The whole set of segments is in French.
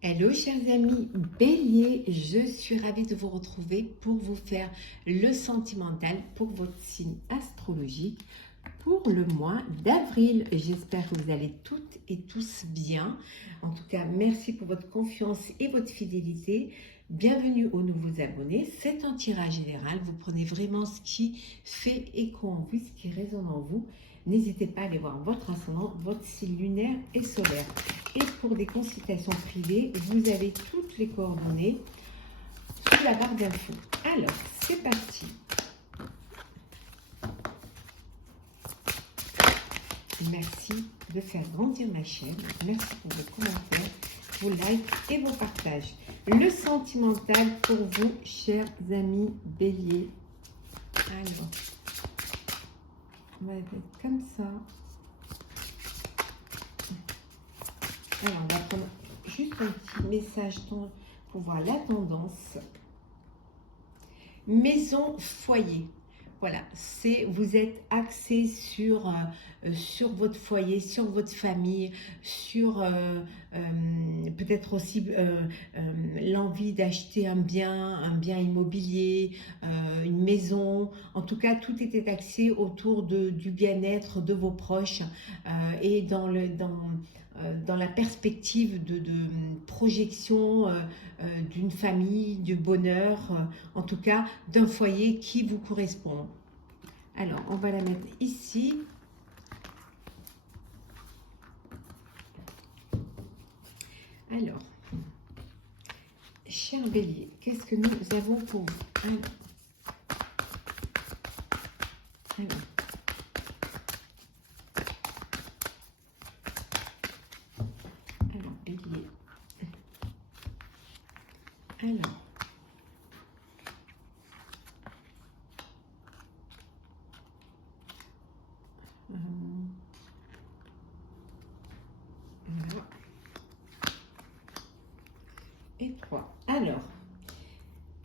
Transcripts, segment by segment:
Hello chers amis Bélier, je suis ravie de vous retrouver pour vous faire le sentimental pour votre signe astrologique pour le mois d'avril. J'espère que vous allez toutes et tous bien. En tout cas, merci pour votre confiance et votre fidélité. Bienvenue aux nouveaux abonnés. C'est un tirage général. Vous prenez vraiment ce qui fait écho en vous, ce qui résonne en vous. N'hésitez pas à aller voir votre ascendant, votre signe lunaire et solaire. Et pour des consultations privées, vous avez toutes les coordonnées sous la barre d'infos. Alors, c'est parti. Merci de faire grandir ma chaîne. Merci pour vos commentaires, vos likes et vos partages. Le sentimental pour vous, chers amis Bélier. Alors, on va mettre comme ça. Alors, on va prendre juste un petit message pour voir la tendance. Maison, foyer. Voilà, vous êtes axé sur votre foyer, sur votre famille, sur peut-être aussi l'envie d'acheter un bien immobilier, une maison. En tout cas, tout était axé autour du bien-être de vos proches et dans la perspective de projection d'une famille, du bonheur, en tout cas d'un foyer qui vous correspond. Alors, on va la mettre ici. Alors, cher Bélier, qu'est-ce que nous avons pour vous? Alors. Bélier. Alors. Voilà. Et 3. Alors.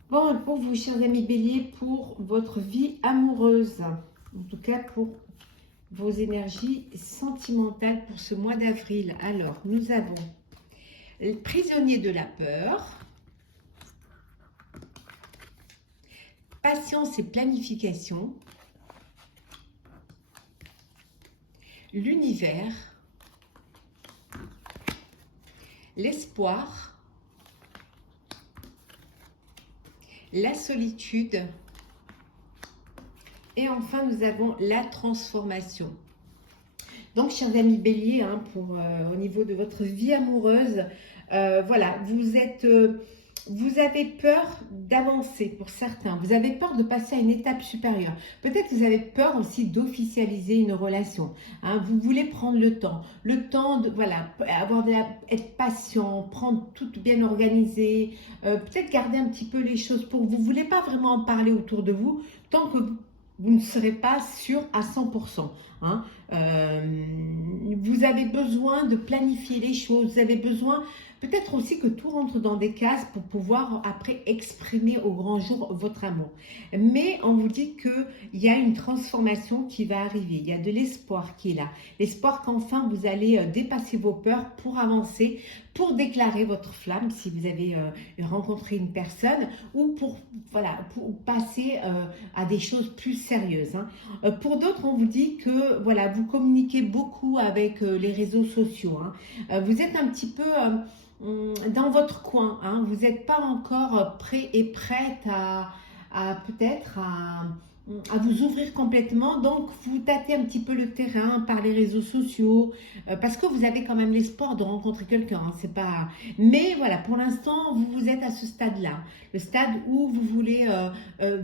Bon, pour vous, chers amis Bélier, pour votre vie amoureuse, en tout cas pour vos énergies sentimentales pour ce mois d'avril. Alors, nous avons le prisonnier de la peur, patience et planification, l'univers, l'espoir, la solitude et enfin nous avons la transformation. Donc chers amis Bélier, hein, au niveau de votre vie amoureuse, voilà, vous avez peur d'avancer pour certains, vous avez peur de passer à une étape supérieure. Peut-être que vous avez peur aussi d'officialiser une relation. Hein, vous voulez prendre le temps de, voilà, être patient, prendre tout bien organisé, peut-être garder un petit peu les choses pour vous. Vous ne voulez pas vraiment en parler autour de vous tant que vous ne serez pas sûr à 100%. Hein. Vous avez besoin de planifier les choses, vous avez besoin peut-être aussi que tout rentre dans des cases pour pouvoir après exprimer au grand jour votre amour. Mais on vous dit qu'il y a une transformation qui va arriver, il y a de l'espoir qui est là. L'espoir qu'enfin vous allez dépasser vos peurs pour avancer, pour déclarer votre flamme si vous avez rencontré une personne ou pour passer à des choses plus sérieuses. Hein. Pour d'autres, on vous dit que voilà, vous communiquez beaucoup avec les réseaux sociaux. Hein. Vous êtes un petit peu dans votre coin. Hein. Vous n'êtes pas encore prêt et prête à peut-être à vous ouvrir complètement, donc vous tâtez un petit peu le terrain par les réseaux sociaux, parce que vous avez quand même l'espoir de rencontrer quelqu'un, hein, c'est pas... Mais voilà, pour l'instant, vous êtes à ce stade-là, le stade où vous voulez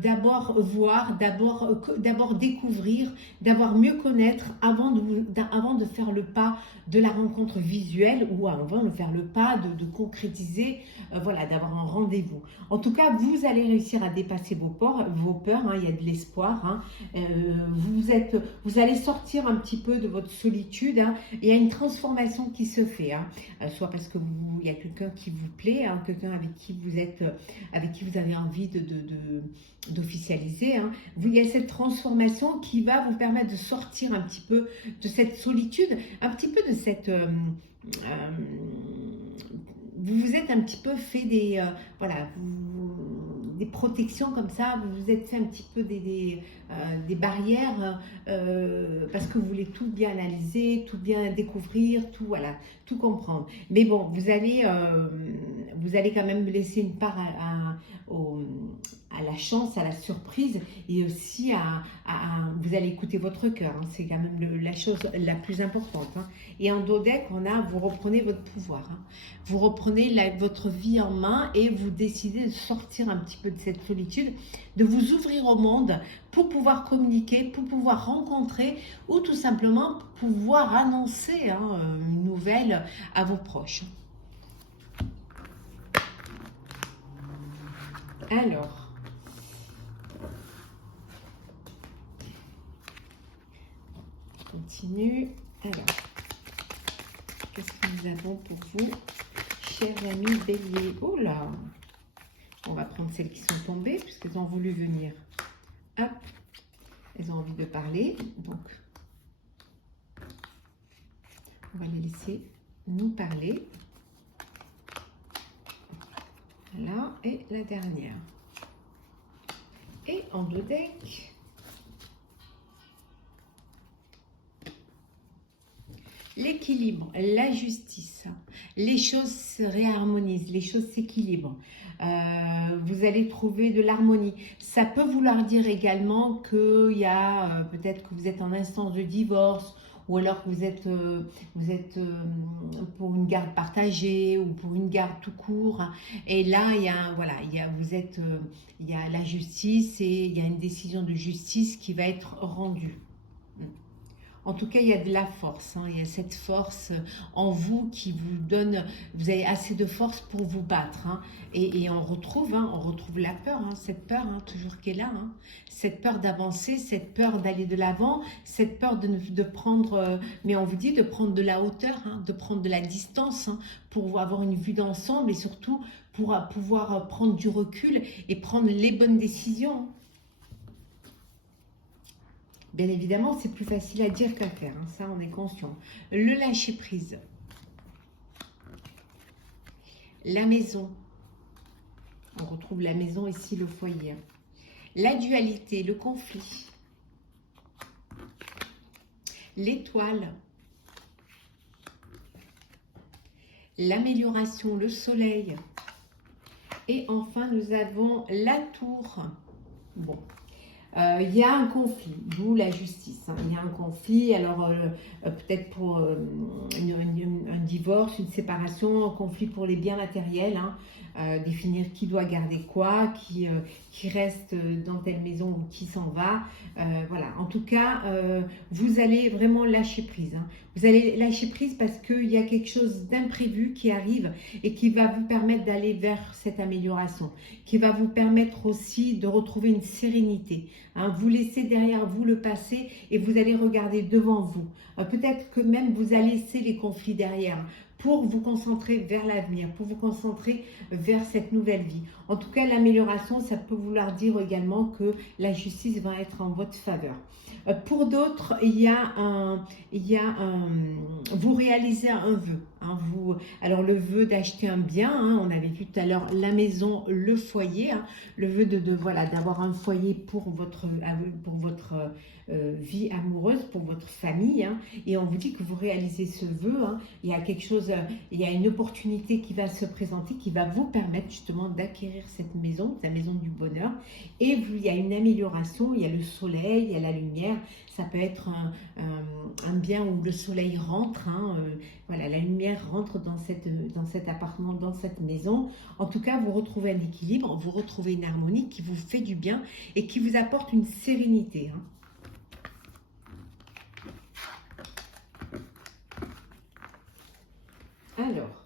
d'abord voir, d'abord découvrir, d'abord mieux connaître avant de faire le pas de la rencontre visuelle ou avant de faire le pas de concrétiser, voilà, d'avoir un rendez-vous. En tout cas, vous allez réussir à dépasser vos peurs, hein, il y a de l'espoir. Hein. Vous allez sortir un petit peu de votre solitude. Hein. Il y a une transformation qui se fait, hein. Soit parce que il y a quelqu'un qui vous plaît, hein, quelqu'un avec qui vous avez envie d'officialiser. Hein. Il y a cette transformation qui va vous permettre de sortir un petit peu de cette solitude, un petit peu de cette vous vous êtes un petit peu fait des, voilà, des protections comme ça, vous vous êtes fait un petit peu des barrières parce que vous voulez tout bien analyser, tout bien découvrir, tout, voilà, tout comprendre. Mais bon, vous allez quand même laisser une part à la chance, à la surprise et aussi vous allez écouter votre cœur, hein, c'est quand même la chose la plus importante. Hein. Et en dos deck, vous reprenez votre pouvoir, hein. Vous reprenez votre vie en main et vous décidez de sortir un petit peu de cette solitude, de vous ouvrir au monde pour pouvoir communiquer, pour pouvoir rencontrer ou tout simplement pouvoir annoncer, hein, une nouvelle à vos proches. Alors, on continue. Alors, qu'est-ce que nous avons pour vous, chers amis béliers? Oh là! On va prendre celles qui sont tombées, puisqu'elles ont voulu venir. Hop! Elles ont envie de parler. Donc, on va les laisser nous parler. Voilà. Et la dernière. Et en deux decks, l'équilibre, la justice, les choses se réharmonisent, les choses s'équilibrent, vous allez trouver de l'harmonie. Ça peut vouloir dire également qu'il y a peut-être que vous êtes en instance de divorce ou alors que vous êtes pour une garde partagée ou pour une garde tout court. Et là, il y a, voilà, il y a la justice et il y a une décision de justice qui va être rendue. En tout cas, il y a de la force, hein. Il y a cette force en vous qui vous donne, vous avez assez de force pour vous battre, hein. Et on retrouve la peur, hein, cette peur, hein, toujours qui est là, hein. Cette peur d'avancer, cette peur d'aller de l'avant, cette peur de prendre, mais on vous dit de prendre de la hauteur, hein, de prendre de la distance, hein, pour avoir une vue d'ensemble et surtout pour pouvoir prendre du recul et prendre les bonnes décisions. Bien évidemment, c'est plus facile à dire qu'à faire, hein, ça on est conscient. Le lâcher prise. La maison. On retrouve la maison ici, le foyer. La dualité, le conflit. L'étoile. L'amélioration, le soleil. Et enfin, nous avons la tour. Bon. Il y a un conflit, d'où la justice, hein. Il y a un conflit, alors peut-être pour un divorce, une séparation, un conflit pour les biens matériels, hein, définir qui doit garder quoi, qui reste dans telle maison ou qui s'en va. Voilà, en tout cas, vous allez vraiment lâcher prise, hein. Vous allez lâcher prise parce qu'il y a quelque chose d'imprévu qui arrive et qui va vous permettre d'aller vers cette amélioration, qui va vous permettre aussi de retrouver une sérénité. Hein, vous laissez derrière vous le passé et vous allez regarder devant vous. Peut-être que même vous allez laisser les conflits derrière pour vous concentrer vers l'avenir, pour vous concentrer vers cette nouvelle vie. En tout cas, l'amélioration, ça peut vouloir dire également que la justice va être en votre faveur. Pour d'autres, vous réalisez un vœu. Hein, alors le vœu d'acheter un bien, hein, on avait vu tout à l'heure la maison, le foyer, hein, le vœu voilà, d'avoir un foyer pour votre vie amoureuse, pour votre famille, hein, et on vous dit que vous réalisez ce vœu, hein, il y a quelque chose, il y a une opportunité qui va se présenter, qui va vous permettre justement d'acquérir cette maison, la maison du bonheur, et il y a une amélioration, il y a le soleil, il y a la lumière, ça peut être un bien où le soleil rentre, hein, voilà, la lumière rentre dans cet appartement, dans cette maison. En tout cas, vous retrouvez un équilibre, vous retrouvez une harmonie qui vous fait du bien et qui vous apporte une sérénité, hein. Alors,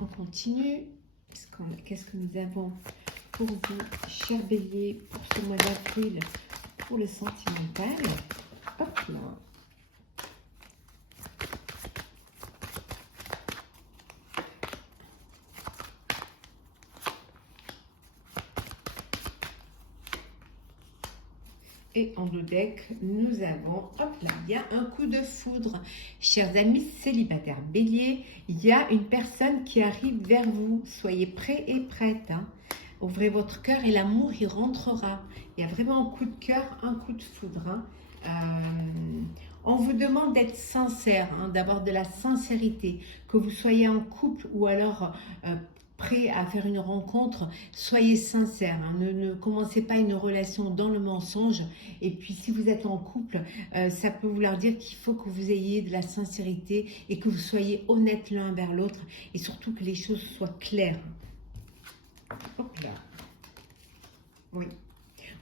on continue. Qu'est-ce que nous avons pour vous, chers béliers, pour ce mois d'avril, pour le sentimental? Hop là. Et en dos deck, nous avons, hop là, il y a un coup de foudre. Chers amis célibataires bélier, il y a une personne qui arrive vers vous. Soyez prêts et prêtes. Hein. Ouvrez votre cœur et l'amour y rentrera. Il y a vraiment un coup de cœur, un coup de foudre. Hein. On vous demande d'être sincère, hein, d'avoir de la sincérité. Que vous soyez en couple ou alors prêt à faire une rencontre, soyez sincère, hein, ne commencez pas une relation dans le mensonge. Et puis si vous êtes en couple, ça peut vouloir dire qu'il faut que vous ayez de la sincérité et que vous soyez honnêtes l'un vers l'autre et surtout que les choses soient claires. Hop là. Oui.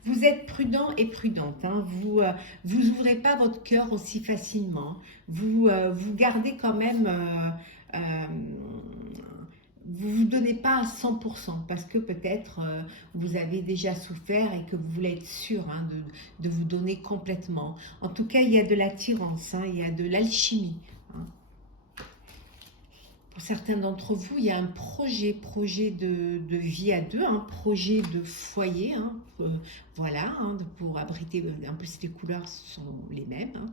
Vous êtes prudent et prudente, hein. Vous ouvrez pas votre cœur aussi facilement. Vous gardez quand même... vous ne vous donnez pas à 100% parce que peut-être vous avez déjà souffert et que vous voulez être sûr, hein, de vous donner complètement. En tout cas, il y a de l'attirance, hein, il y a de l'alchimie. Hein. Pour certains d'entre vous, il y a un projet de vie à deux, un projet de foyer, hein, voilà, hein, pour abriter, en plus les couleurs sont les mêmes, hein.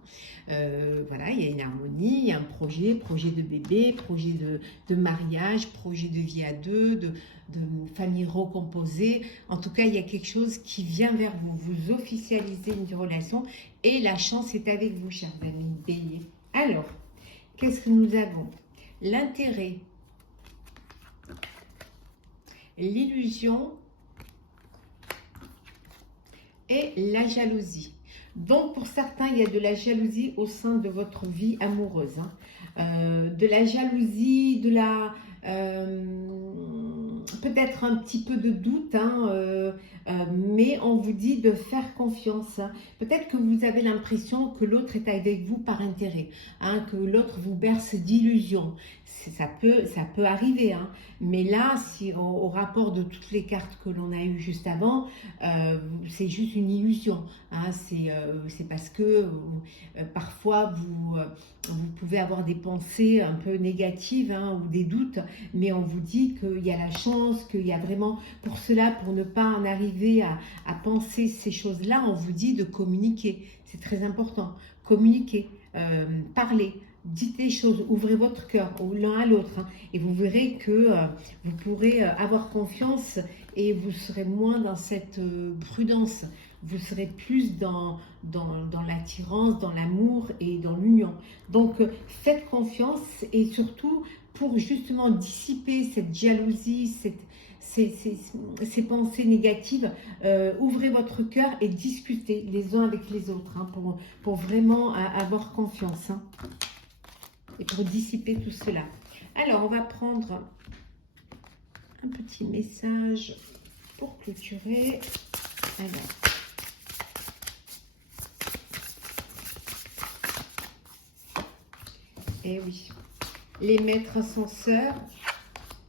Voilà, il y a une harmonie, il y a un projet de bébé, projet de mariage, projet de vie à deux, de famille recomposée. En tout cas, il y a quelque chose qui vient vers vous, vous officialisez une relation et la chance est avec vous, chers amis béliers. Alors, qu'est-ce que nous avons ? L'intérêt, l'illusion et la jalousie. Donc, pour certains, il y a de la jalousie au sein de votre vie amoureuse. Hein. De la jalousie, de la... peut-être un petit peu de doute, hein, mais on vous dit de faire confiance. Hein. Peut-être que vous avez l'impression que l'autre est avec vous par intérêt, hein, que l'autre vous berce d'illusions. Ça peut arriver, hein. Mais là, si au rapport de toutes les cartes que l'on a eues juste avant, c'est juste une illusion. Hein. C'est parce que parfois vous pouvez avoir des pensées un peu négatives, hein, ou des doutes, mais on vous dit qu'il y a la chance, qu'il y a vraiment, pour cela, pour ne pas en arriver à penser ces choses-là, on vous dit de communiquer. C'est très important. Communiquer, parler, dites les choses, ouvrez votre cœur l'un à l'autre, hein, et vous verrez que vous pourrez avoir confiance et vous serez moins dans cette prudence. Vous serez plus dans l'attirance, dans l'amour et dans l'union. Donc, faites confiance et surtout, pour justement dissiper cette jalousie, ces pensées négatives, ouvrez votre cœur et discutez les uns avec les autres, hein, pour vraiment avoir confiance, hein, et pour dissiper tout cela. Alors, on va prendre un petit message pour clôturer. Alors, et oui, les maîtres ascenseurs.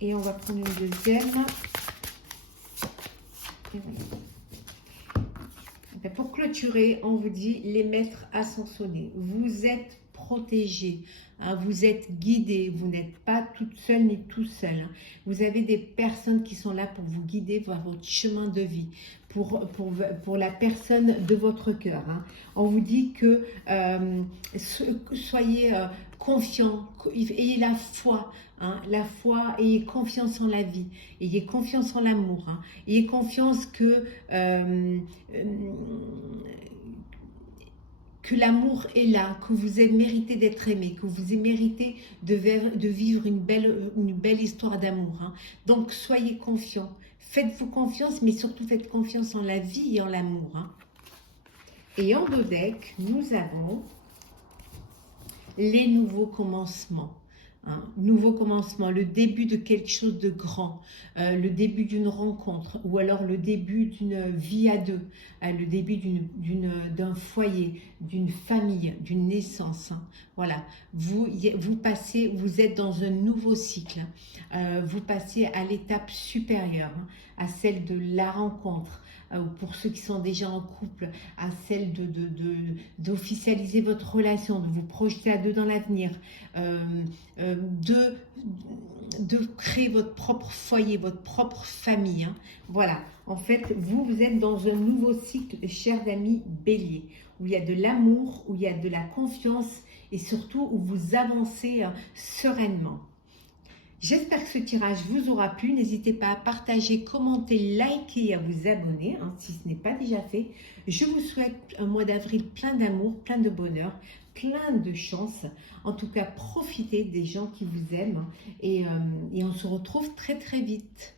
Et on va prendre une deuxième. Et voilà. Pour clôturer, on vous dit les maîtres ascensionnés. Vous êtes protégés, hein, vous êtes guidés, vous n'êtes pas toute seule ni tout seul. Hein. Vous avez des personnes qui sont là pour vous guider vers votre chemin de vie, pour la personne de votre cœur. Hein. On vous dit que soyez confiants, ayez la foi. Hein, la foi, ayez confiance en la vie, ayez confiance en l'amour, hein, ayez confiance que l'amour est là, que vous méritez d'être aimé, que vous méritez de vivre une belle histoire d'amour. Hein. Donc soyez confiants, faites-vous confiance, mais surtout faites confiance en la vie et en l'amour. Hein. Et en dos deck, nous avons les nouveaux commencements. Hein, nouveau commencement, le début de quelque chose de grand, le début d'une rencontre ou alors le début d'une vie à deux, le début d'un foyer, d'une famille, d'une naissance. Hein. Voilà, vous êtes dans un nouveau cycle, vous passez à l'étape supérieure, hein, à celle de la rencontre, pour ceux qui sont déjà en couple, à celle d'officialiser votre relation, de vous projeter à deux dans l'avenir, de créer votre propre foyer, votre propre famille. Hein. Voilà, en fait, vous êtes dans un nouveau cycle, chers amis Bélier, où il y a de l'amour, où il y a de la confiance et surtout où vous avancez sereinement. J'espère que ce tirage vous aura plu. N'hésitez pas à partager, commenter, liker et à vous abonner hein, si ce n'est pas déjà fait. Je vous souhaite un mois d'avril plein d'amour, plein de bonheur, plein de chance. En tout cas, profitez des gens qui vous aiment et on se retrouve très très vite.